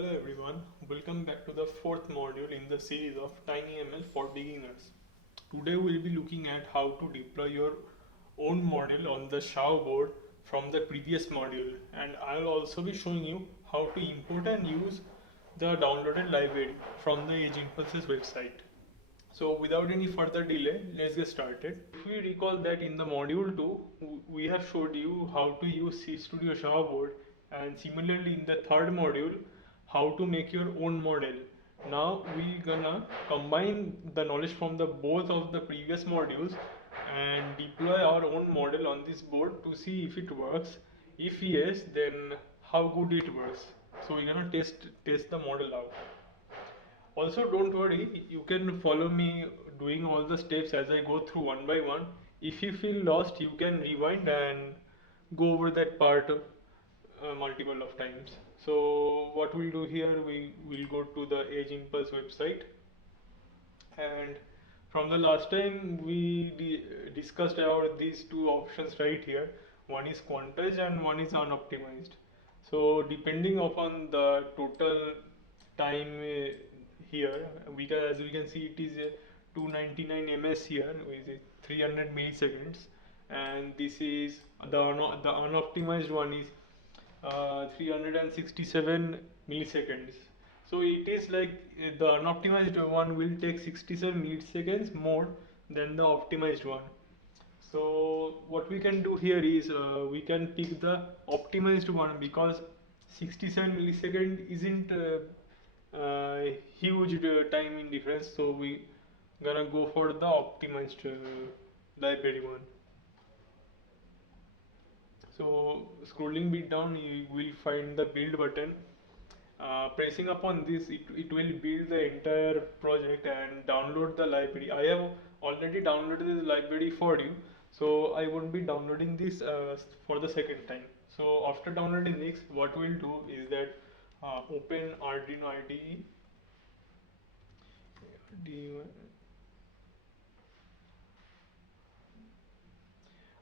Hello everyone, welcome back to the fourth module in the series of TinyML for beginners. Today we'll be looking at how to deploy your own model on the XIAO board from the previous module, and I'll also be showing you how to import and use the downloaded library from the Edge Impulses website. So without any further delay, let's get started. If we recall that in the module 2, we have showed you how to use C Studio XIAO board, and similarly in the third module, how to make your own model. Now we gonna combine the knowledge from the both of the previous modules and deploy our own model on this board to see if it works. If yes, then how good it works. So we're gonna test the model out. Also, don't worry, you can follow me doing all the steps as I go through one by one. If you feel lost, you can rewind and go over that part multiple of times. So what we'll do here, we will go to the Edge Impulse website, and from the last time we discussed about these two options right here. One is quantized and one is unoptimized. So depending upon the total time here, as we can see, it is 299 ms here, which is 300 milliseconds, and this is the unoptimized one is 367 milliseconds. So it is like the unoptimized one will take 67 milliseconds more than the optimized one. So what we can do here is we can pick the optimized one, because 67 millisecond isn't huge time in difference. So we gonna go for the optimized library one. So scrolling bit down, you will find the build button. Pressing upon this, it will build the entire project and download the library. I have already downloaded this library for you, so I won't be downloading this for the second time. So after downloading this, what we'll do is that open Arduino IDE.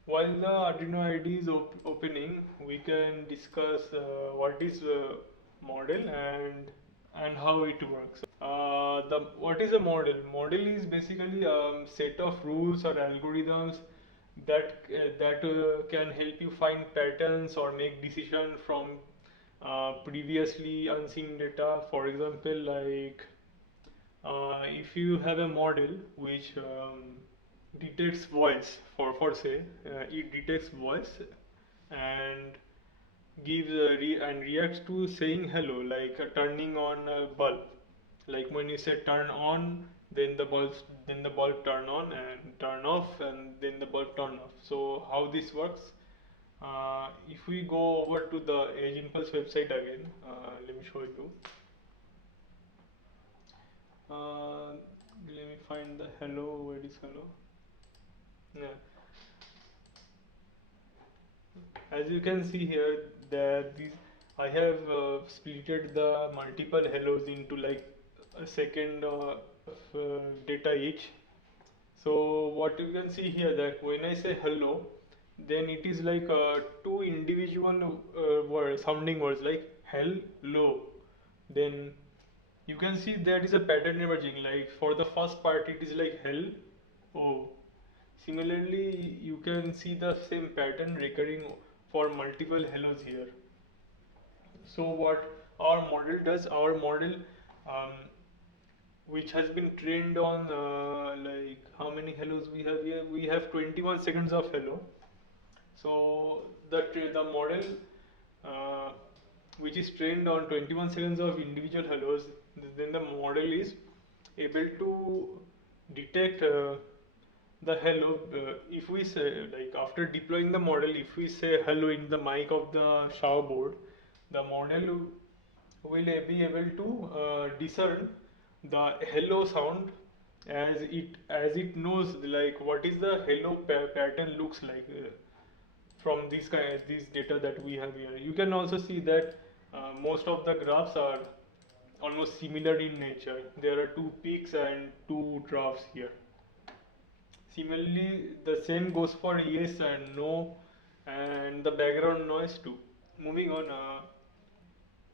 While the Arduino IDE is opening, we can discuss what is model and how it works. The what is a model? Model is basically a set of rules or algorithms that can help you find patterns or make decision from previously unseen data. For example, like if you have a model which detects voice, for say it detects voice and gives and reacts to saying hello, like turning on a bulb. Like when you say turn on, then the bulb turn on, and turn off, and then the bulb turn off. So how this works, if we go over to the Edge Impulse website again, let me show you. Let me find the hello. Where is hello? Yeah. As you can see here, that these I have splitted the multiple hellos into like a second of data each. So what you can see here, that when I say hello, then it is like two individual words, sounding words, like hello. Then you can see there is a pattern emerging. Like for the first part, it is like hell. Oh, similarly, you can see the same pattern recurring for multiple hellos here. So what our model does, our model, um, which has been trained on like how many hellos we have here? We have 21 seconds of hello. So the model uh, which is trained on 21 seconds of individual hellos, then the model is able to detect the hello. If we say, like after deploying the model, if we say hello in the mic of the XIAO board, the model will be able to discern the hello sound, as it knows like what is the hello pattern looks like from this data that we have here. You can also see that most of the graphs are almost similar in nature. There are two peaks and two troughs here. Similarly, the same goes for yes and no, and the background noise too. Moving on,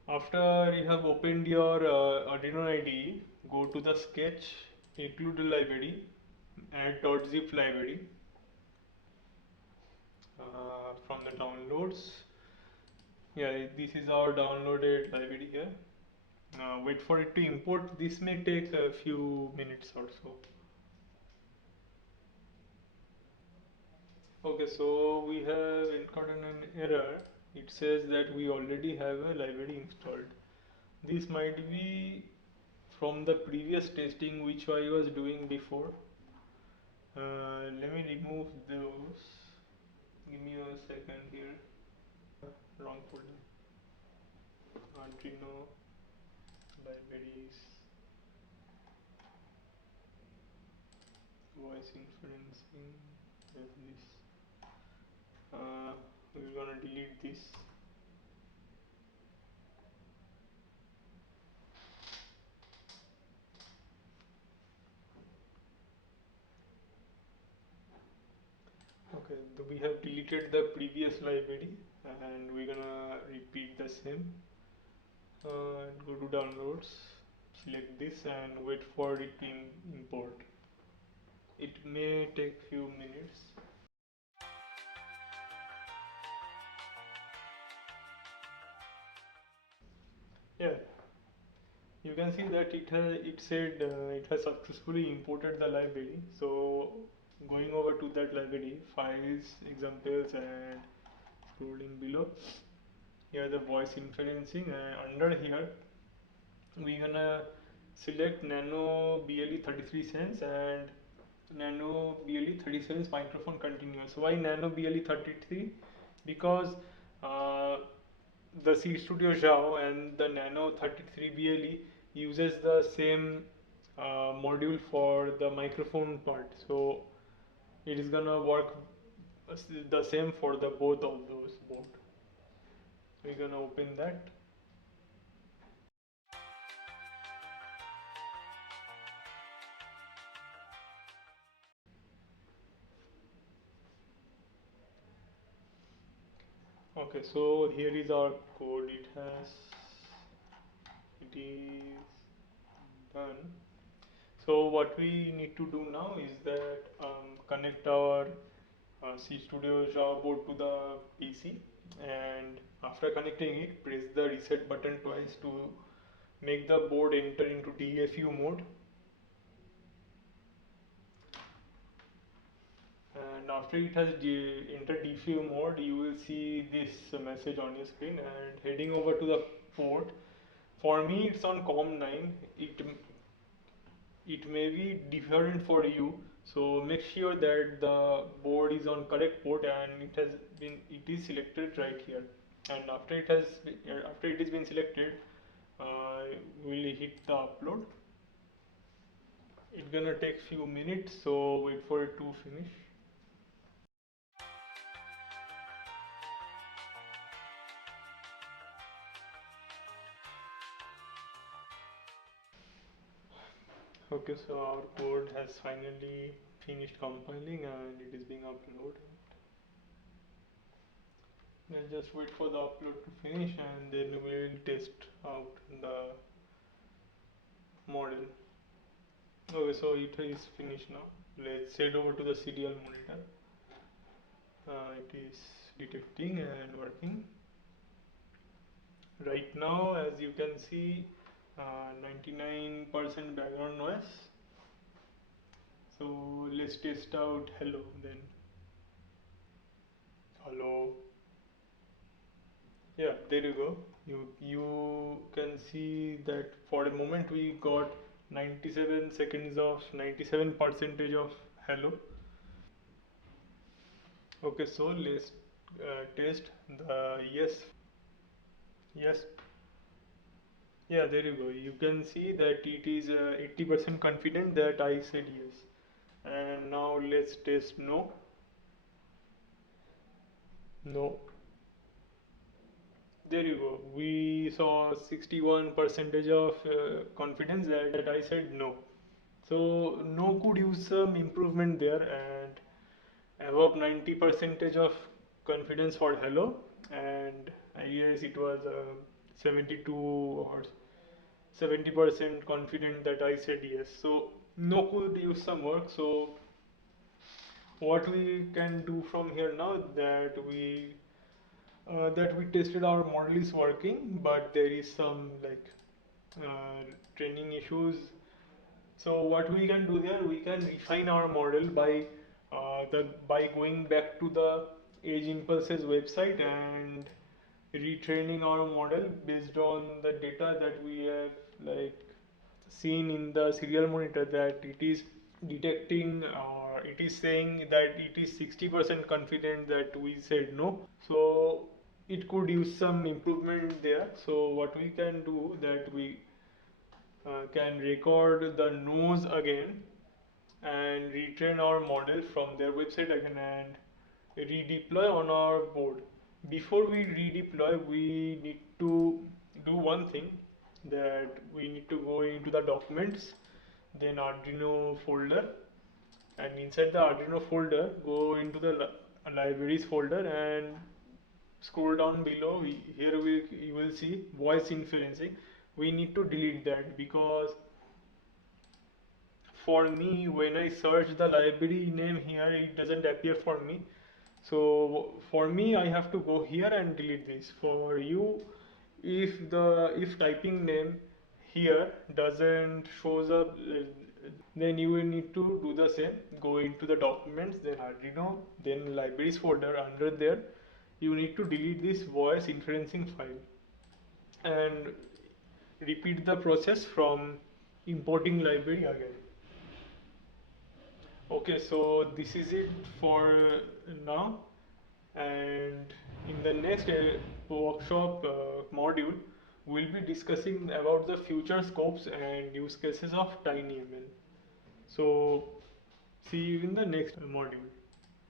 After you have opened your Arduino IDE, go to the sketch, include the library, add .zip library from the downloads. Yeah, this is our downloaded library here. Wait for it to import. This may take a few minutes or so. Okay, so we have encountered an error. It says that we already have a library installed. This might be from the previous testing which I was doing before. Let me remove those. Give me a second here. Wrong folder. Arduino libraries, voice inferencing. Have this. We're gonna delete this. Okay, we have deleted the previous library and we're gonna repeat the same. Go to downloads, select this and wait for it to import. It may take few minutes. Yeah, you can see that it said it has successfully imported the library. So going over to that library, files, examples, and scrolling below, here the voice inferencing, and under here we're gonna select nano BLE 33 cents and nano BLE 37 microphone continuous. Why nano BLE 33? Because the C Studio XIAO and the nano 33 BLE uses the same module for the microphone part, so it is gonna work the same for the both of those board. We're gonna open that. Okay, so here is our code. It is done. So what we need to do now is that connect our C Studio Java board to the PC, and after connecting it, press the reset button twice to make the board enter into DFU mode. And after it has entered DFU mode, you will see this message on your screen. And heading over to the port, for me it's on COM9. It may be different for you, so make sure that the board is on correct port and it is selected right here. And after it has been selected, we'll hit the upload. It's gonna take few minutes, so wait for it to finish. Okay, so our code has finally finished compiling and it is being uploaded. Then just wait for the upload to finish and then we'll test out the model. Okay, so it is finished now. Let's head over to the serial monitor. It is detecting and working. Right now, as you can see, 99% background noise. So let's test out hello then. Hello. Yeah, there you go. You can see that for a moment we got 97 seconds of 97 percentage of hello. Okay, so let's test the yes. Yeah, there you go. You can see that it is 80% confident that I said yes. And now let's test no. No. There you go. We saw 61 percentage of confidence that I said no. So no could use some improvement there, and above 90 percentage of confidence for hello, and I guess it was 72 or 70% confident that I said yes. So no could use some work. So what we can do from here now, that we tested our model is working, but there is some like training issues. So what we can do here, we can refine our model by going back to the Edge Impulses website and retraining our model based on the data that we have like seen in the serial monitor, that it is detecting, or it is saying that it is 60% confident that we said no. So it could use some improvement there. So what we can do, that we can record the no's again and retrain our model from their website again and redeploy on our board. Before we redeploy, we need to do one thing, that we need to go into the documents, then Arduino folder, and inside the Arduino folder, go into the libraries folder and scroll down below. Here you will see voice inferencing. We need to delete that, because for me, when I search the library name here, it doesn't appear for me. So for me, I have to go here and delete this. For you, if typing name here doesn't shows up, then you will need to do the same. Go into the documents, then Arduino, then libraries folder. Under there, you need to delete this voice inferencing file and repeat the process from importing library again. Okay, so this is it for now, and in the next workshop module, we'll be discussing about the future scopes and use cases of TinyML. So see you in the next module.